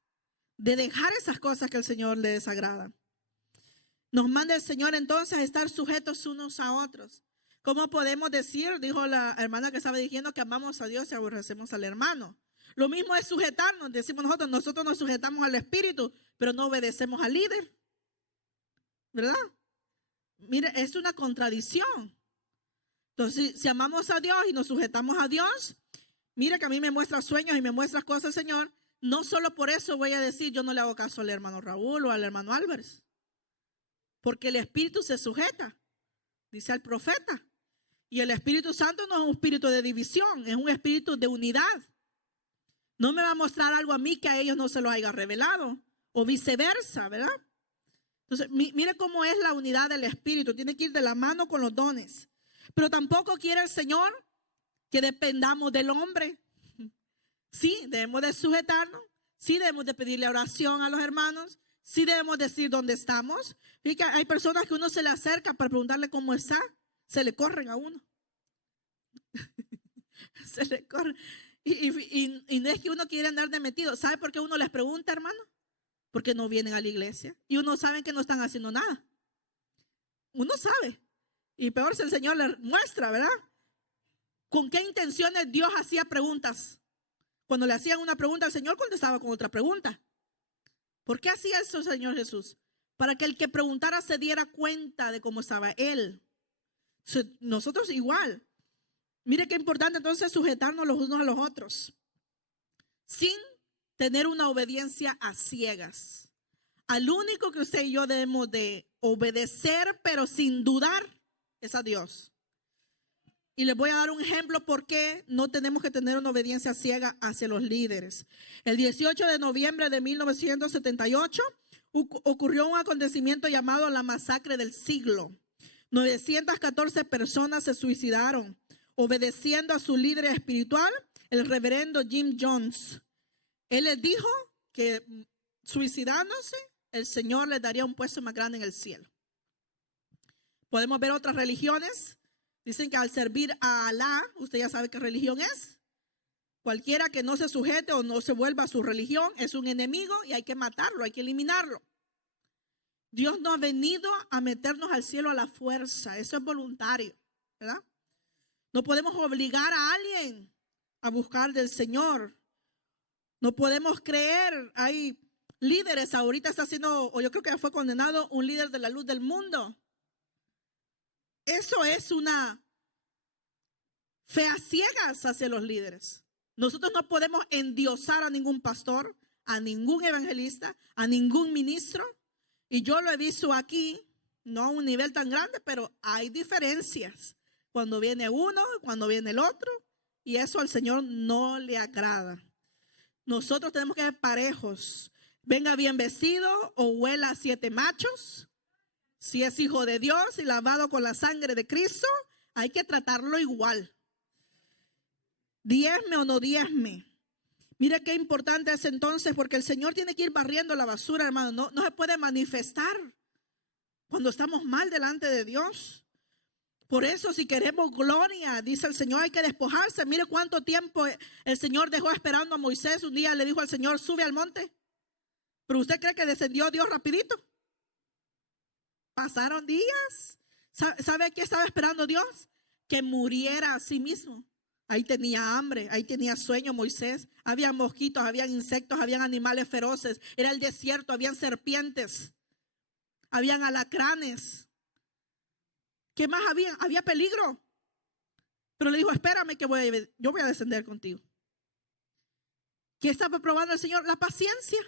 de dejar esas cosas que el Señor le desagrada. Nos manda el Señor entonces a estar sujetos unos a otros. ¿Cómo podemos decir, dijo la hermana que estaba diciendo, que amamos a Dios y aborrecemos al hermano? Lo mismo es sujetarnos, decimos nosotros nos sujetamos al Espíritu, pero no obedecemos al líder, ¿verdad? Mire, es una contradicción. Entonces, si amamos a Dios y nos sujetamos a Dios, mire que a mí me muestra sueños y me muestra cosas, Señor, no solo por eso voy a decir, yo no le hago caso al hermano Raúl o al hermano Álvarez. Porque el Espíritu se sujeta, dice el profeta. Y el Espíritu Santo no es un espíritu de división, es un espíritu de unidad. No me va a mostrar algo a mí que a ellos no se lo haya revelado, o viceversa, ¿verdad? Entonces, mire cómo es la unidad del Espíritu, tiene que ir de la mano con los dones. Pero tampoco quiere el Señor que dependamos del hombre. Sí, debemos de sujetarnos, sí debemos de pedirle oración a los hermanos, sí debemos decir dónde estamos. Y que hay personas que uno se le acerca para preguntarle cómo está, se le corren a uno. Se le corren. Y no es que uno quiera andar de metido. ¿Sabe por qué uno les pregunta, hermano? Porque no vienen a la iglesia. Y uno sabe que no están haciendo nada. Uno sabe. Y peor si el Señor les muestra, ¿verdad? ¿Con qué intenciones Dios hacía preguntas? Cuando le hacían una pregunta, el Señor contestaba con otra pregunta. ¿Por qué hacía eso el Señor Jesús? Para que el que preguntara se diera cuenta de cómo estaba Él. Nosotros igual. Mire qué importante entonces sujetarnos los unos a los otros. Sin tener una obediencia a ciegas. Al único que usted y yo debemos de obedecer, pero sin dudar, es a Dios. Y les voy a dar un ejemplo por qué no tenemos que tener una obediencia ciega hacia los líderes. El 18 de noviembre de 1978 ocurrió un acontecimiento llamado la masacre del siglo. 914 personas se suicidaron, obedeciendo a su líder espiritual, el reverendo Jim Jones. Él les dijo que suicidándose, el Señor les daría un puesto más grande en el cielo. Podemos ver otras religiones. Dicen que al servir a Alá, usted ya sabe qué religión es. Cualquiera que no se sujete o no se vuelva a su religión es un enemigo y hay que matarlo, hay que eliminarlo. Dios no ha venido a meternos al cielo a la fuerza, eso es voluntario, ¿verdad? No podemos obligar a alguien a buscar del Señor. No podemos creer, hay líderes, ahorita está haciendo, o yo creo que fue condenado un líder de la luz del mundo. Eso es una fe a ciegas hacia los líderes. Nosotros no podemos endiosar a ningún pastor, a ningún evangelista, a ningún ministro. Y yo lo he visto aquí, no a un nivel tan grande, pero hay diferencias. Cuando viene uno, cuando viene el otro, y eso al Señor no le agrada. Nosotros tenemos que ser parejos. Venga bien vestido o huela a 7 machos. Si es hijo de Dios y lavado con la sangre de Cristo, hay que tratarlo igual. Diezme o no diezme. Mira qué importante es entonces, porque el Señor tiene que ir barriendo la basura, hermano. No se puede manifestar cuando estamos mal delante de Dios. Por eso, si queremos gloria, dice el Señor, hay que despojarse. Mire cuánto tiempo el Señor dejó esperando a Moisés. Un día le dijo al Señor, sube al monte. Pero ¿usted cree que descendió Dios rapidito? Pasaron días. ¿Sabe qué estaba esperando Dios? Que muriera a sí mismo. Ahí tenía hambre, ahí tenía sueño Moisés. Había mosquitos, habían insectos, habían animales feroces. Era el desierto, habían serpientes, habían alacranes. ¿Qué más había? Había peligro. Pero le dijo, espérame que yo voy a descender contigo. ¿Qué estaba probando el Señor? La paciencia,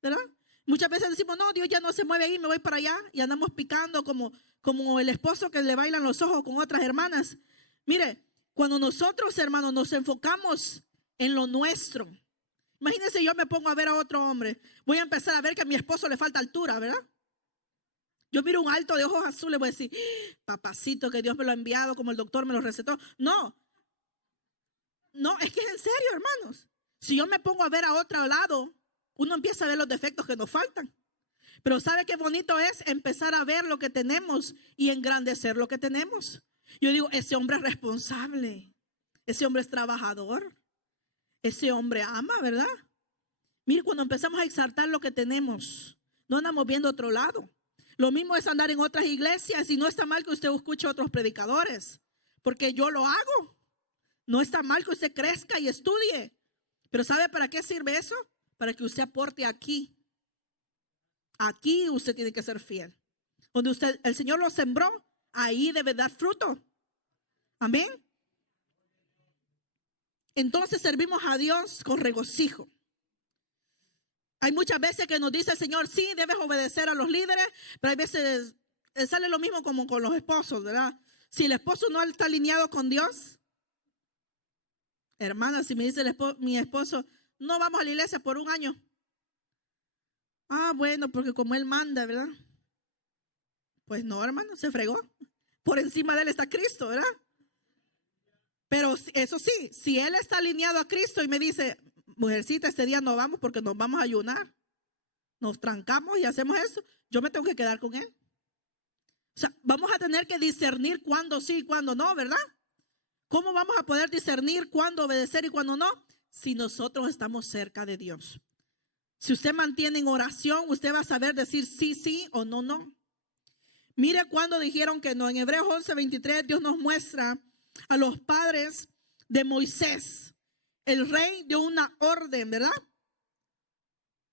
¿verdad? Muchas veces decimos, no, Dios ya no se mueve ahí, me voy para allá. Y andamos picando como el esposo que le bailan los ojos con otras hermanas. Mire, cuando nosotros, hermanos, nos enfocamos en lo nuestro. Imagínense, yo me pongo a ver a otro hombre. Voy a empezar a ver que a mi esposo le falta altura, ¿verdad? Yo miro un alto de ojos azules, voy a decir, papacito, que Dios me lo ha enviado, como el doctor me lo recetó. No, es que es en serio, hermanos. Si yo me pongo a ver a otro lado, uno empieza a ver los defectos que nos faltan. Pero ¿sabe qué bonito es empezar a ver lo que tenemos y engrandecer lo que tenemos? Yo digo, ese hombre es responsable, ese hombre es trabajador, ese hombre ama, ¿verdad? Mire, cuando empezamos a exaltar lo que tenemos, no andamos viendo otro lado. Lo mismo es andar en otras iglesias y no está mal que usted escuche a otros predicadores, porque yo lo hago. No está mal que usted crezca y estudie, pero ¿sabe para qué sirve eso? Para que usted aporte aquí. Aquí usted tiene que ser fiel. Donde el Señor lo sembró, ahí debe dar fruto. Amén. Entonces servimos a Dios con regocijo. Hay muchas veces que nos dice el Señor, sí, debes obedecer a los líderes, pero hay veces sale lo mismo como con los esposos, ¿verdad? Si el esposo no está alineado con Dios, hermana, si me dice mi esposo, no vamos a la iglesia por un año. Ah, bueno, porque como él manda, ¿verdad? Pues no, hermano, se fregó. Por encima de él está Cristo, ¿verdad? Pero eso sí, si él está alineado a Cristo y me dice, mujercita, este día no vamos porque nos vamos a ayunar, nos trancamos y hacemos eso, yo me tengo que quedar con él. O sea, vamos a tener que discernir cuándo sí y cuándo no, ¿verdad? ¿Cómo vamos a poder discernir cuándo obedecer y cuándo no? Si nosotros estamos cerca de Dios. Si usted mantiene en oración, usted va a saber decir sí, sí o no, no. Mire cuando dijeron que no. En Hebreos 11:23 Dios nos muestra a los padres de Moisés. El rey dio una orden, ¿verdad?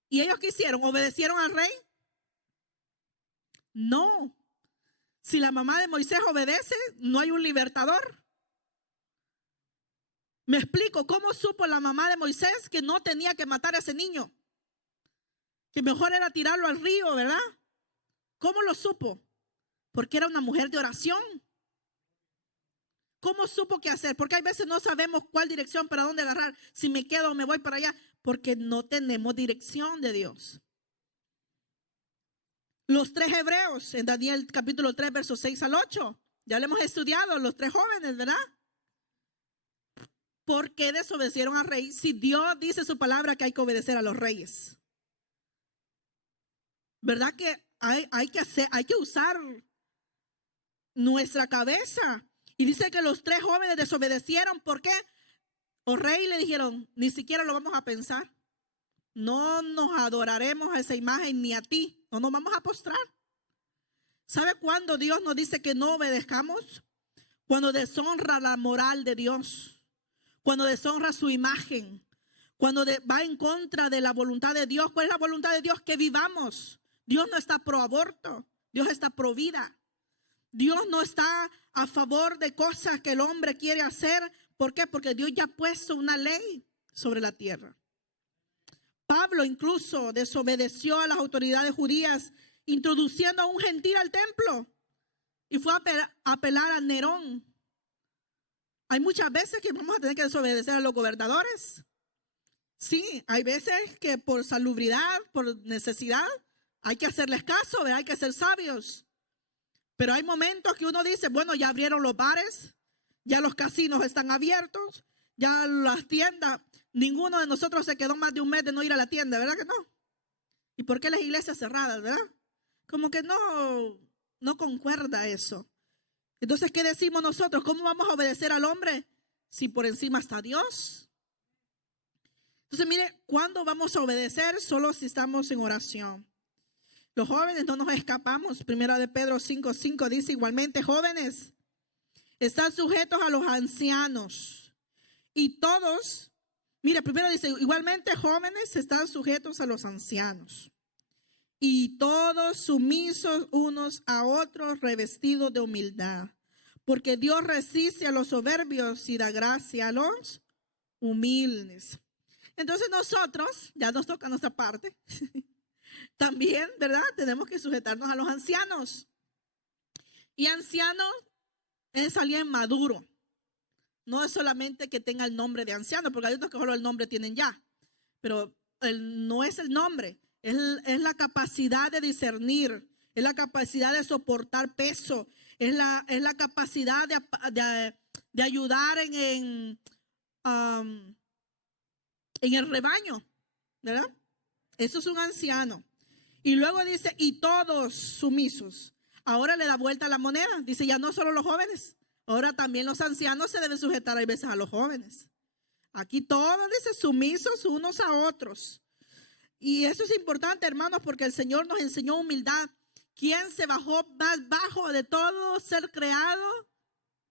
¿Y ellos qué hicieron? ¿Obedecieron al rey? No. Si la mamá de Moisés obedece, no hay un libertador. Me explico, ¿cómo supo la mamá de Moisés que no tenía que matar a ese niño? Que mejor era tirarlo al río, ¿verdad? ¿Cómo lo supo? Porque era una mujer de oración. ¿Cómo supo qué hacer? Porque hay veces no sabemos cuál dirección, para dónde agarrar. Si me quedo o me voy para allá. Porque no tenemos dirección de Dios. Los 3 hebreos en Daniel capítulo 3, versos 6 al 8. Ya lo hemos estudiado, los 3 jóvenes, ¿verdad? ¿Por qué desobedecieron al rey? Si Dios dice su palabra que hay que obedecer a los reyes. ¿Verdad que hay que usar nuestra cabeza? Y dice que los 3 jóvenes desobedecieron. ¿Por qué? o rey, le dijeron, ni siquiera lo vamos a pensar. No nos adoraremos a esa imagen ni a ti. No nos vamos a postrar. ¿Sabe cuándo Dios nos dice que no obedezcamos? Cuando deshonra la moral de Dios. Cuando deshonra su imagen. Cuando va en contra de la voluntad de Dios. ¿Cuál es la voluntad de Dios? Que vivamos. Dios no está pro aborto. Dios está pro vida. Dios no está a favor de cosas que el hombre quiere hacer. ¿Por qué? Porque Dios ya ha puesto una ley sobre la tierra. Pablo incluso desobedeció a las autoridades judías, introduciendo a un gentil al templo. Y fue a apelar a Nerón. Hay muchas veces que vamos a tener que desobedecer a los gobernadores. Sí, hay veces que por salubridad, por necesidad, hay que hacerles caso, ¿verdad? Hay que ser sabios. Pero hay momentos que uno dice, bueno, ya abrieron los bares, ya los casinos están abiertos, ya las tiendas, ninguno de nosotros se quedó más de un mes de no ir a la tienda, ¿verdad que no? ¿Y por qué las iglesias cerradas, verdad? Como que no concuerda eso. Entonces, ¿qué decimos nosotros? ¿Cómo vamos a obedecer al hombre si por encima está Dios? Entonces, mire, ¿cuándo vamos a obedecer? Solo si estamos en oración. Los jóvenes no nos escapamos. Primera de Pedro 5:5 dice igualmente, jóvenes, están sujetos a los ancianos. Y todos, mire, primero dice, igualmente jóvenes están sujetos a los ancianos. Y todos sumisos unos a otros, revestidos de humildad. Porque Dios resiste a los soberbios y da gracia a los humildes. Entonces nosotros, ya nos toca nuestra parte, también, ¿verdad? Tenemos que sujetarnos a los ancianos. Y anciano es alguien maduro. No es solamente que tenga el nombre de anciano, porque hay otros que solo el nombre tienen ya. Pero no es el nombre, es la capacidad de discernir, es la capacidad de soportar peso, es la capacidad de ayudar en el rebaño, ¿verdad? Eso es un anciano. Y luego dice, y todos sumisos. Ahora le da vuelta a la moneda. Dice, ya no solo los jóvenes, ahora también los ancianos se deben sujetar a veces a los jóvenes. Aquí todos, dice, sumisos unos a otros. Y eso es importante, hermanos, porque el Señor nos enseñó humildad. ¿Quién se bajó más bajo de todo ser creado?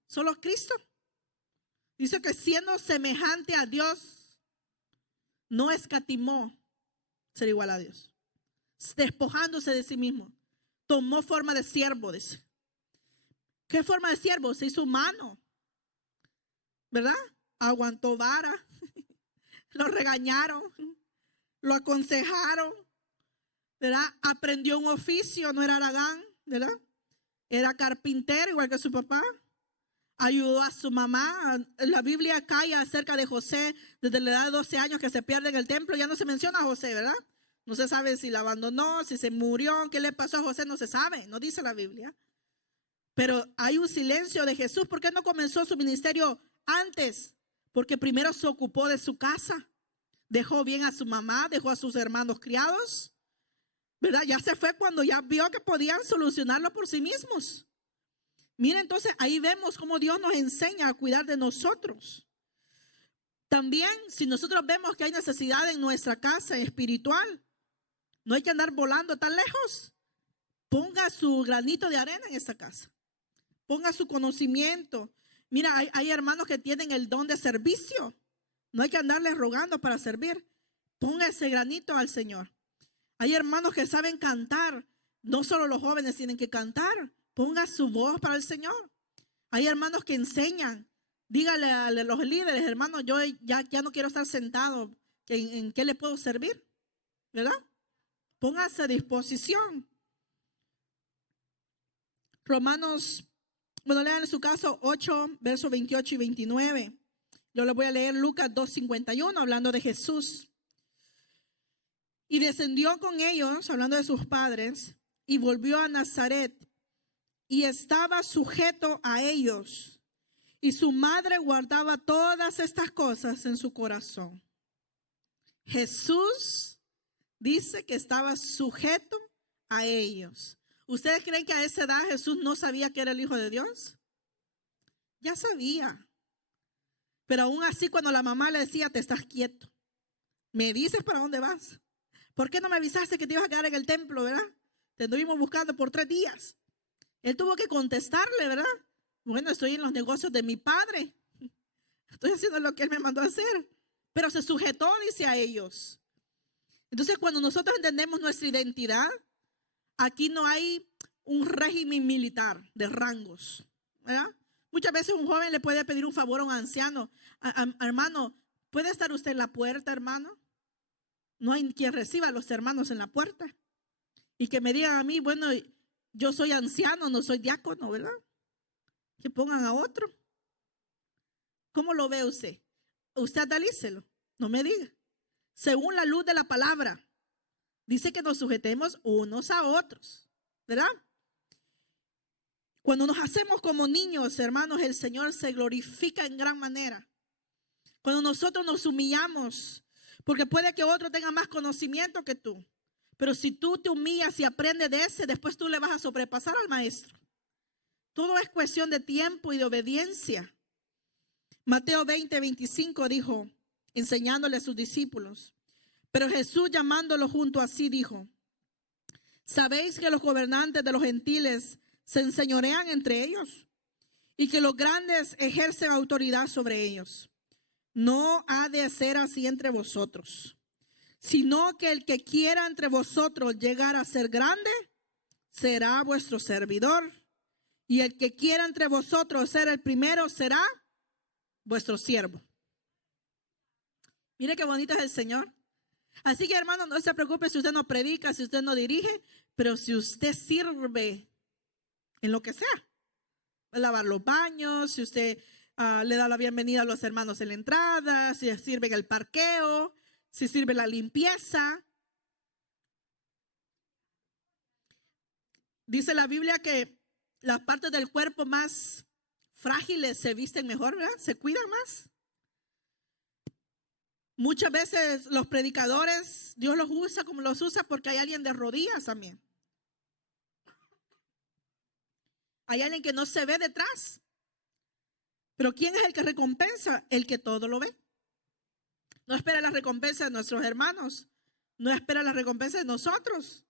Solo Cristo. Dice que siendo semejante a Dios, no escatimó ser igual a Dios. Despojándose de sí mismo. Tomó forma de siervo, dice. ¿Qué forma de siervo? Se hizo humano, ¿verdad? Aguantó vara. Lo regañaron. Lo aconsejaron, ¿verdad? Aprendió un oficio, no era haragán, ¿verdad? Era carpintero, igual que su papá. Ayudó a su mamá. La Biblia cae acerca de José desde la edad de 12 años que se pierde en el templo. Ya no se menciona a José, ¿verdad? No se sabe si la abandonó, si se murió, qué le pasó a José, no se sabe, no dice la Biblia. Pero hay un silencio de Jesús. ¿Por qué no comenzó su ministerio antes? Porque primero se ocupó de su casa. Dejó bien a su mamá, dejó a sus hermanos criados, ¿verdad? Ya se fue cuando ya vio que podían solucionarlo por sí mismos. Mira, entonces ahí vemos cómo Dios nos enseña a cuidar de nosotros. También, si nosotros vemos que hay necesidad en nuestra casa espiritual, no hay que andar volando tan lejos. Ponga su granito de arena en esta casa. Ponga su conocimiento. Mira, hay hermanos que tienen el don de servicio. No hay que andarles rogando para servir. Ponga ese granito al Señor. Hay hermanos que saben cantar. No solo los jóvenes tienen que cantar. Ponga su voz para el Señor. Hay hermanos que enseñan. Dígale a los líderes, hermanos, yo ya no quiero estar sentado. ¿En qué le puedo servir? ¿Verdad? Póngase a disposición. Romanos, bueno, lean en su caso 8, versos 28 y 29. Yo les voy a leer Lucas 2:51, hablando de Jesús. Y descendió con ellos, hablando de sus padres, y volvió a Nazaret, y estaba sujeto a ellos. Y su madre guardaba todas estas cosas en su corazón. Jesús dice que estaba sujeto a ellos. ¿Ustedes creen que a esa edad Jesús no sabía que era el Hijo de Dios? Ya sabía. Pero aún así, cuando la mamá le decía, te estás quieto, me dices para dónde vas. ¿Por qué no me avisaste que te ibas a quedar en el templo, verdad? Te estuvimos buscando por 3 días. Él tuvo que contestarle, ¿verdad? Bueno, estoy en los negocios de mi padre. Estoy haciendo lo que él me mandó a hacer. Pero se sujetó, dice, a ellos. Entonces, cuando nosotros entendemos nuestra identidad, aquí no hay un régimen militar de rangos, ¿verdad? Muchas veces un joven le puede pedir un favor a un anciano. Hermano, ¿puede estar usted en la puerta, hermano? No hay quien reciba a los hermanos en la puerta. Y que me digan a mí, bueno, yo soy anciano, no soy diácono, ¿verdad? Que pongan a otro. ¿Cómo lo ve usted? Usted analícelo, no me diga. Según la luz de la palabra, dice que nos sujetemos unos a otros, ¿verdad? Cuando nos hacemos como niños, hermanos, el Señor se glorifica en gran manera. Cuando nosotros nos humillamos, porque puede que otro tenga más conocimiento que tú, pero si tú te humillas y aprendes de ese, después tú le vas a sobrepasar al maestro. Todo es cuestión de tiempo y de obediencia. Mateo 20:25 dijo, enseñándole a sus discípulos. Pero Jesús, llamándolo junto a sí, dijo, ¿sabéis que los gobernantes de los gentiles se enseñorean entre ellos y que los grandes ejercen autoridad sobre ellos? No ha de ser así entre vosotros, sino que el que quiera entre vosotros llegar a ser grande, será vuestro servidor. Y el que quiera entre vosotros ser el primero, será vuestro siervo. Mire qué bonito es el Señor. Así que, hermano, no se preocupe si usted no predica, si usted no dirige, pero si usted sirve en lo que sea, lavar los baños, si usted le da la bienvenida a los hermanos en la entrada, si sirve en el parqueo, si sirve en la limpieza. Dice la Biblia que las partes del cuerpo más frágiles se visten mejor, ¿verdad? Se cuidan más. Muchas veces los predicadores, Dios los usa como los usa porque hay alguien de rodillas también. Hay alguien que no se ve detrás. Pero ¿quién es el que recompensa? El que todo lo ve. No espera la recompensa de nuestros hermanos. No espera la recompensa de nosotros.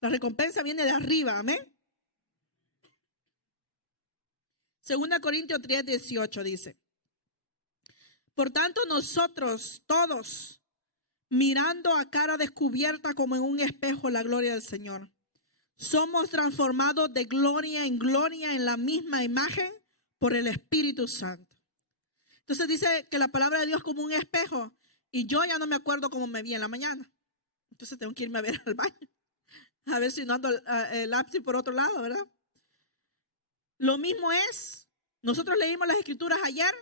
La recompensa viene de arriba, amén. 2 Corintios 3:18 dice, por tanto nosotros todos, mirando a cara descubierta como en un espejo la gloria del Señor, somos transformados de gloria en gloria en la misma imagen por el Espíritu Santo. Entonces dice que la palabra de Dios como un espejo, y yo ya no me acuerdo cómo me vi en la mañana. Entonces tengo que irme a ver al baño, a ver si no ando el lápiz por otro lado, ¿verdad? Lo mismo es, nosotros leímos las escrituras ayer,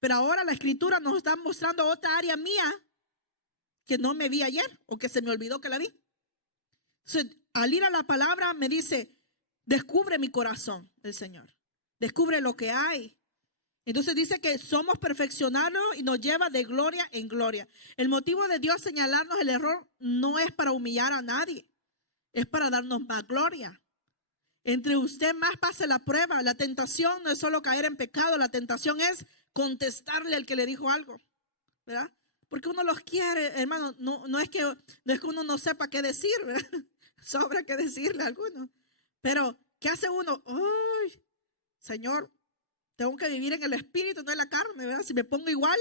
pero ahora la escritura nos está mostrando otra área mía que no me vi ayer o que se me olvidó que la vi. Entonces, al ir a la palabra me dice, descubre mi corazón, el Señor. Descubre lo que hay. Entonces dice que somos perfeccionados y nos lleva de gloria en gloria. El motivo de Dios señalarnos el error no es para humillar a nadie, es para darnos más gloria. Entre usted más pase la prueba. La tentación no es solo caer en pecado, la tentación es contestarle al que le dijo algo, ¿verdad? Porque uno los quiere, hermano, no es que uno no sepa qué decir, ¿verdad? Sobra qué decirle a alguno. Pero, ¿qué hace uno? ¡Ay, Señor! Tengo que vivir en el espíritu, no en la carne, ¿verdad? Si me pongo igual.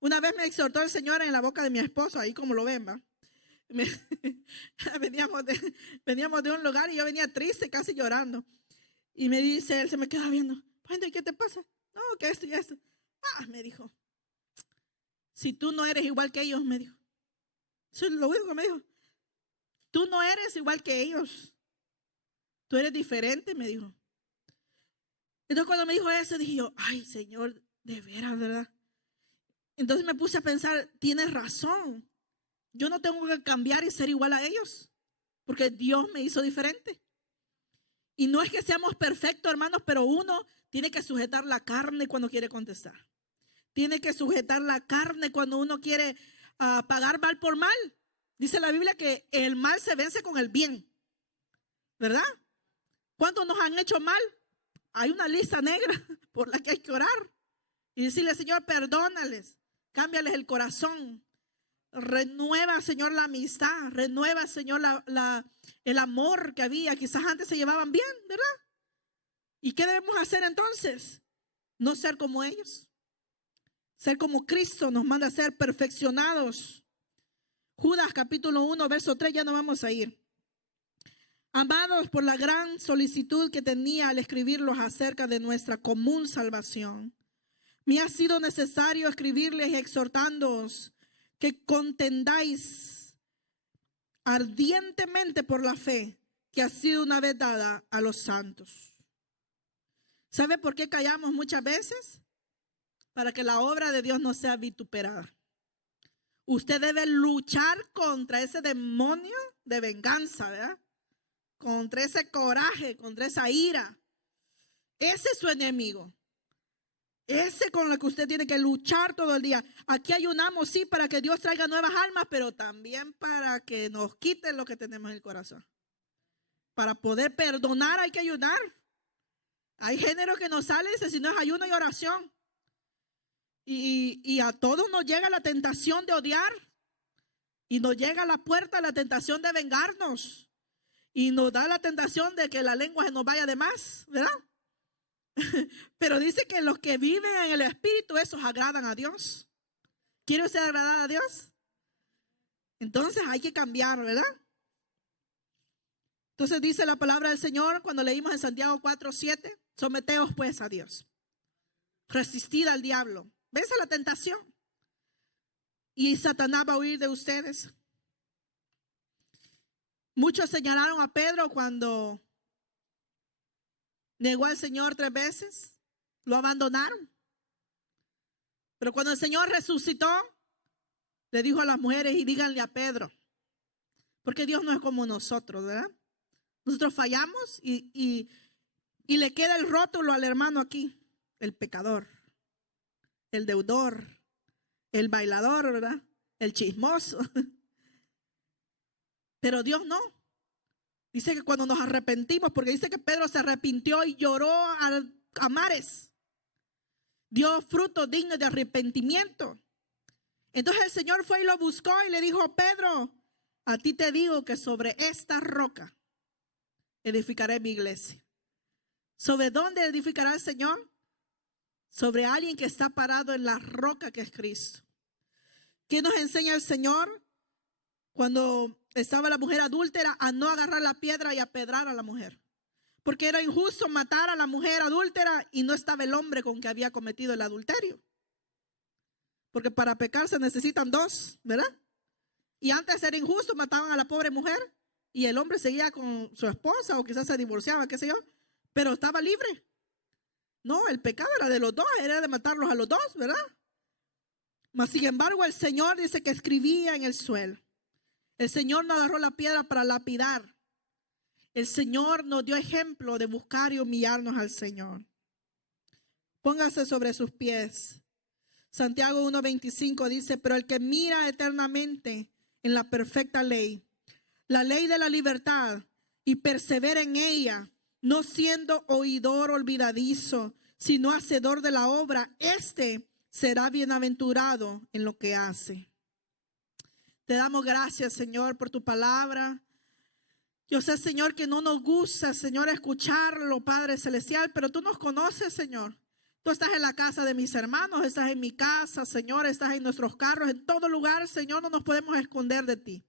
Una vez me exhortó el Señor en la boca de mi esposo, ahí como lo ven, ¿va? Veníamos de un lugar y yo venía triste, casi llorando. Y me dice, él se me queda viendo. Bueno, ¿y qué te pasa? No, que esto y esto. Me dijo, si tú no eres igual que ellos, me dijo. Eso es lo único que me dijo. Tú no eres igual que ellos. Tú eres diferente, me dijo. Entonces cuando me dijo eso, dije yo, ay, Señor, de veras, ¿verdad? Entonces me puse a pensar, tienes razón. Yo no tengo que cambiar y ser igual a ellos, porque Dios me hizo diferente. Y no es que seamos perfectos, hermanos, pero uno tiene que sujetar la carne cuando quiere contestar. Tiene que sujetar la carne cuando uno quiere pagar mal por mal. Dice la Biblia que el mal se vence con el bien, ¿verdad? ¿Cuántos nos han hecho mal? Hay una lista negra por la que hay que orar. Y decirle, Señor, perdónales, cámbiales el corazón. Renueva, Señor, la amistad. Renueva, Señor, el amor que había. Quizás antes se llevaban bien, ¿verdad? ¿Y qué debemos hacer entonces? No ser como ellos. Ser como Cristo nos manda a ser perfeccionados. Judas capítulo 1, verso 3, ya no vamos a ir. Amados, por la gran solicitud que tenía al escribirlos acerca de nuestra común salvación, me ha sido necesario escribirles exhortándoos que contendáis ardientemente por la fe que ha sido una vez dada a los santos. ¿Sabe por qué callamos muchas veces? Para que la obra de Dios no sea vituperada. Usted debe luchar contra ese demonio de venganza, ¿verdad? Contra ese coraje, contra esa ira. Ese es su enemigo. Ese con el que usted tiene que luchar todo el día. Aquí ayunamos, sí, para que Dios traiga nuevas almas, pero también para que nos quite lo que tenemos en el corazón. Para poder perdonar hay que ayunar. Hay género que nos sale, dice, si no es ayuno y oración. Y a todos nos llega la tentación de odiar. Y nos llega a la puerta la tentación de vengarnos. Y nos da la tentación de que la lengua se nos vaya de más, ¿verdad? Pero dice que los que viven en el Espíritu, esos agradan a Dios. ¿Quiere usted agradar a Dios? Entonces hay que cambiar, ¿verdad? Entonces dice la palabra del Señor cuando leímos en Santiago 4:7, someteos pues a Dios. Resistid al diablo. ¿Ves a la tentación? Y Satanás va a huir de ustedes. Muchos señalaron a Pedro cuando negó al Señor 3 veces. Lo abandonaron. Pero cuando el Señor resucitó, le dijo a las mujeres y díganle a Pedro. Porque Dios no es como nosotros, ¿verdad? Nosotros fallamos y le queda el rótulo al hermano aquí. El pecador, el deudor, el bailador, ¿verdad? El chismoso. Pero Dios no. Dice que cuando nos arrepentimos, porque dice que Pedro se arrepintió y lloró a mares, dio frutos dignos de arrepentimiento. Entonces el Señor fue y lo buscó y le dijo, Pedro, a ti te digo que sobre esta roca edificaré mi iglesia. ¿Sobre dónde edificará el Señor? Sobre alguien que está parado en la roca que es Cristo. ¿Qué nos enseña el Señor? Cuando estaba la mujer adúltera, a no agarrar la piedra y apedrar a la mujer. Porque era injusto matar a la mujer adúltera y no estaba el hombre con que había cometido el adulterio. Porque para pecar se necesitan 2, ¿verdad? Y antes era injusto, mataban a la pobre mujer y el hombre seguía con su esposa o quizás se divorciaba, qué sé yo, pero estaba libre. No, el pecado era de los 2, era de matarlos a los 2, ¿verdad? Mas sin embargo el Señor dice que escribía en el suelo. El Señor no agarró la piedra para lapidar. El Señor nos dio ejemplo de buscar y humillarnos al Señor. Póngase sobre sus pies. Santiago 1:25 dice, pero el que mira eternamente en la perfecta ley, la ley de la libertad, y persevera en ella, no siendo oidor olvidadizo, sino hacedor de la obra, este será bienaventurado en lo que hace. Te damos gracias, Señor, por tu palabra. Yo sé, Señor, que no nos gusta, Señor, escucharlo, Padre Celestial, pero tú nos conoces, Señor. Tú estás en la casa de mis hermanos, estás en mi casa, Señor, estás en nuestros carros, en todo lugar, Señor, no nos podemos esconder de ti.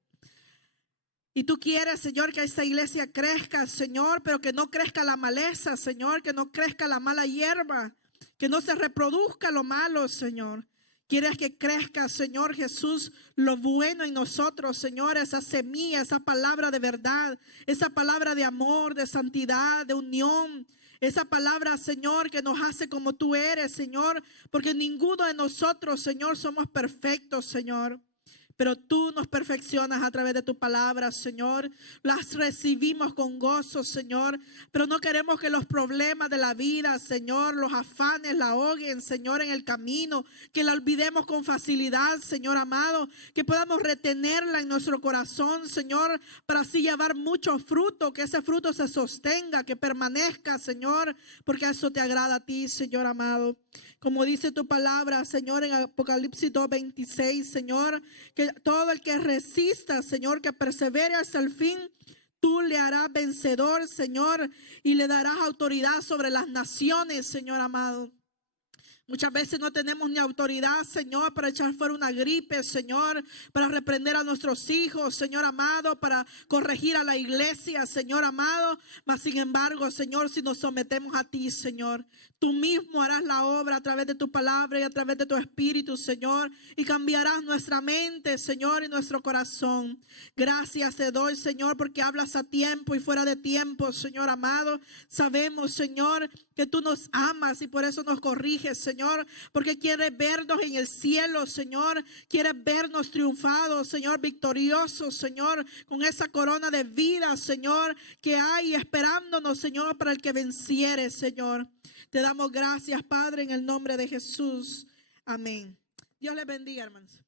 Y tú quieres, Señor, que esta iglesia crezca, Señor, pero que no crezca la maleza, Señor, que no crezca la mala hierba, que no se reproduzca lo malo, Señor. Quieres que crezca, Señor Jesús, lo bueno en nosotros, Señor, esa semilla, esa palabra de verdad, esa palabra de amor, de santidad, de unión, esa palabra, Señor, que nos hace como tú eres, Señor, porque ninguno de nosotros, Señor, somos perfectos, Señor. Pero tú nos perfeccionas a través de tu palabra, Señor. Las recibimos con gozo, Señor. Pero no queremos que los problemas de la vida, Señor, los afanes la ahoguen, Señor, en el camino. Que la olvidemos con facilidad, Señor amado. Que podamos retenerla en nuestro corazón, Señor, para así llevar mucho fruto. Que ese fruto se sostenga, que permanezca, Señor, porque eso te agrada a ti, Señor amado. Como dice tu palabra, Señor, en Apocalipsis 2:26, Señor, que todo el que resista, Señor, que persevere hasta el fin, tú le harás vencedor, Señor, y le darás autoridad sobre las naciones, Señor amado. Muchas veces no tenemos ni autoridad, Señor, para echar fuera una gripe, Señor, para reprender a nuestros hijos, Señor amado, para corregir a la iglesia, Señor amado. Mas sin embargo, Señor, si nos sometemos a ti, Señor, tú mismo harás la obra a través de tu palabra y a través de tu espíritu, Señor, y cambiarás nuestra mente, Señor, y nuestro corazón. Gracias te doy, Señor, porque hablas a tiempo y fuera de tiempo, Señor amado. Sabemos, Señor, que tú nos amas y por eso nos corriges, Señor, porque quieres vernos en el cielo, Señor. Quieres vernos triunfados, Señor, victoriosos, Señor, con esa corona de vida, Señor, que hay esperándonos, Señor, para el que venciere, Señor. Te damos gracias, Padre, en el nombre de Jesús. Amén. Dios les bendiga, hermanos.